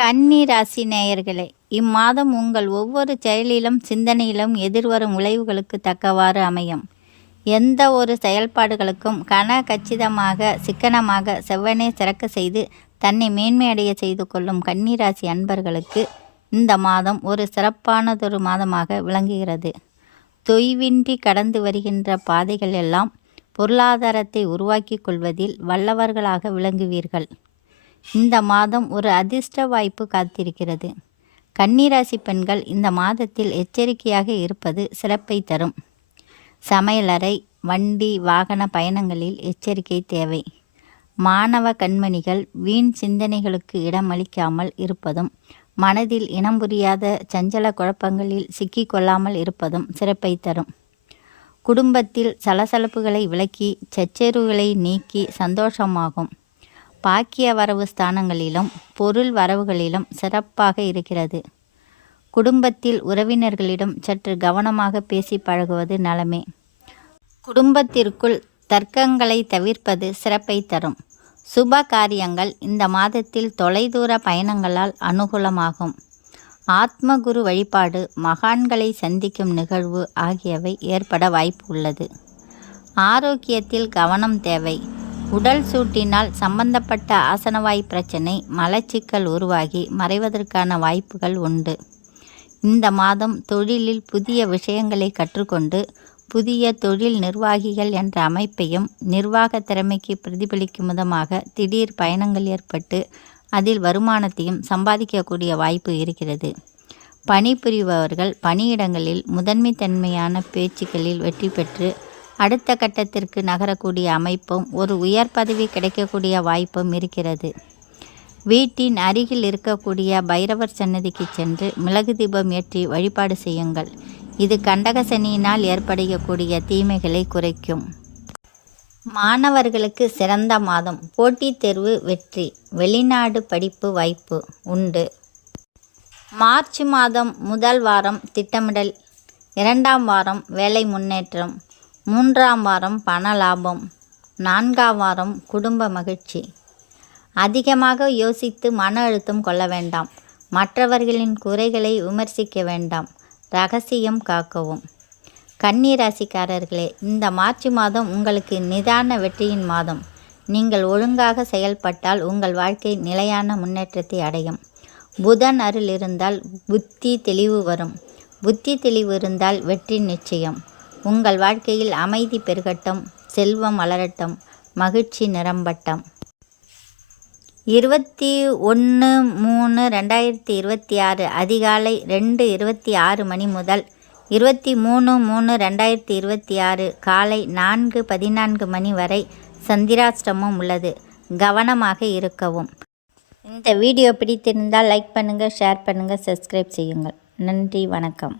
கன்னி ராசி நேயர்களே, இம்மாதம் உங்கள் ஒவ்வொரு செயலிலும் சிந்தனையிலும் எதிர்வரும் விளைவுகளுக்கு தக்கவாறு அமையும். எந்த ஒரு செயல்பாடுகளுக்கும் கச்சிதமாக சிக்கனமாக செவ்வனே சிறக்க செய்து தன்னை மேன்மையடைய செய்து கொள்ளும் கன்னிராசி அன்பர்களுக்கு இந்த மாதம் ஒரு சிறப்பானதொரு மாதமாக விளங்குகிறது. தொய்வின்றி கடந்து வருகின்ற பாதைகள் எல்லாம் பொருளாதாரத்தை உருவாக்கி கொள்வதில் வல்லவர்களாக விளங்குவீர்கள். இந்த மாதம் ஒரு அதிர்ஷ்ட வாய்ப்பு காத்திருக்கிறது. கன்னிராசி பெண்கள் இந்த மாதத்தில் எச்சரிக்கையாக இருப்பது சிறப்பை தரும். சமையலறை, வண்டி, வாகன பயணங்களில் எச்சரிக்கை தேவை. மாணவ கண்மணிகள் வீண் சிந்தனைகளுக்கு இடமளிக்காமல் இருப்பதும், மனதில் இனம் புரியாத சஞ்சல குழப்பங்களில் சிக்கிக்கொள்ளாமல் இருப்பதும் சிறப்பை தரும். குடும்பத்தில் சலசலப்புகளை விலக்கி சச்சரவுகளை நீக்கி சந்தோஷமாகும். பாக்கிய வரவு ஸ்தானங்களிலும் பொருள் வரவுகளிலும் சிறப்பாக இருக்கிறது. குடும்பத்தில் உறவினர்களிடம் சற்று கவனமாக பேசி பழகுவது நலமே. குடும்பத்திற்குள் தர்க்கங்களை தவிர்ப்பது சிறப்பை தரும். சுப காரியங்கள் இந்த மாதத்தில் தொலைதூர பயணங்களால் அனுகூலமாகும். ஆத்மகுரு வழிபாடு, மகான்களை சந்திக்கும் நிகழ்வு ஆகியவை ஏற்பட வாய்ப்பு உள்ளது. ஆரோக்கியத்தில் கவனம் தேவை. உடல் சூட்டினால் சம்பந்தப்பட்ட ஆசனவாய் பிரச்சனை, மலச்சிக்கல் உருவாகி மறைவதற்கான வாய்ப்புகள் உண்டு. இந்த மாதம் தொழிலில் புதிய விஷயங்களை கற்றுக்கொண்டு புதிய தொழில் நிர்வாகிகள் என்ற அமைப்பையும் நிர்வாக திறமைக்கு பிரதிபலிக்கும் விதமாக திடீர் பயணங்கள் ஏற்பட்டு அதில் வருமானத்தையும் சம்பாதிக்கக்கூடிய வாய்ப்பு இருக்கிறது. பணிபுரிபவர்கள் பணியிடங்களில் முதன்மைத்தன்மையான பேச்சுக்களில் வெற்றி பெற்று அடுத்த கட்டத்திற்கு நகரக்கூடிய அமைப்பும் ஒரு உயர் பதவி கிடைக்கக்கூடிய வாய்ப்பும் இருக்கிறது. வீட்டின் அருகில் இருக்கக்கூடிய பைரவர் சன்னதிக்கு சென்று மிளகு தீபம் ஏற்றி வழிபாடு செய்யுங்கள். இது கண்டக சனியினால் ஏற்படக்கூடிய தீமைகளை குறைக்கும். மாணவர்களுக்கு சிறந்த மாதம். போட்டித் தேர்வு வெற்றி, வெளிநாடு படிப்பு வாய்ப்பு உண்டு. மார்ச் மாதம் முதல் வாரம் திட்டமிடல், இரண்டாம் வாரம் வேலை முன்னேற்றம், மூன்றாம் வாரம் பண லாபம், நான்காம் வாரம் குடும்ப மகிழ்ச்சி. அதிகமாக யோசித்து மன அழுத்தம் கொள்ள வேண்டாம். மற்றவர்களின் குறைகளை விமர்சிக்க வேண்டாம். ரகசியம் காக்கவும். கன்னி ராசிக்காரர்களே, இந்த மார்ச் மாதம் உங்களுக்கு நிதான வெற்றியின் மாதம். நீங்கள் ஒழுங்காக செயல்பட்டால் உங்கள் வாழ்க்கை நிலையான முன்னேற்றத்தை அடையும். புதன் அருள் இருந்தால் புத்தி தெளிவு வரும். புத்தி தெளிவு இருந்தால் வெற்றி நிச்சயம். உங்கள் வாழ்க்கையில் அமைதி பெருகட்டும், செல்வம் வளரட்டும், மகிழ்ச்சி நிரம்பட்டும். 21/3/2026 அதிகாலை 2:26 மணி முதல் 23/3/2026 காலை 4:14 மணி வரை சந்திராஷ்டமம் உள்ளது. கவனமாக இருக்கவும். இந்த வீடியோ பிடித்திருந்தால் லைக் பண்ணுங்கள், ஷேர் பண்ணுங்கள், சப்ஸ்கிரைப் செய்யுங்கள். நன்றி, வணக்கம்.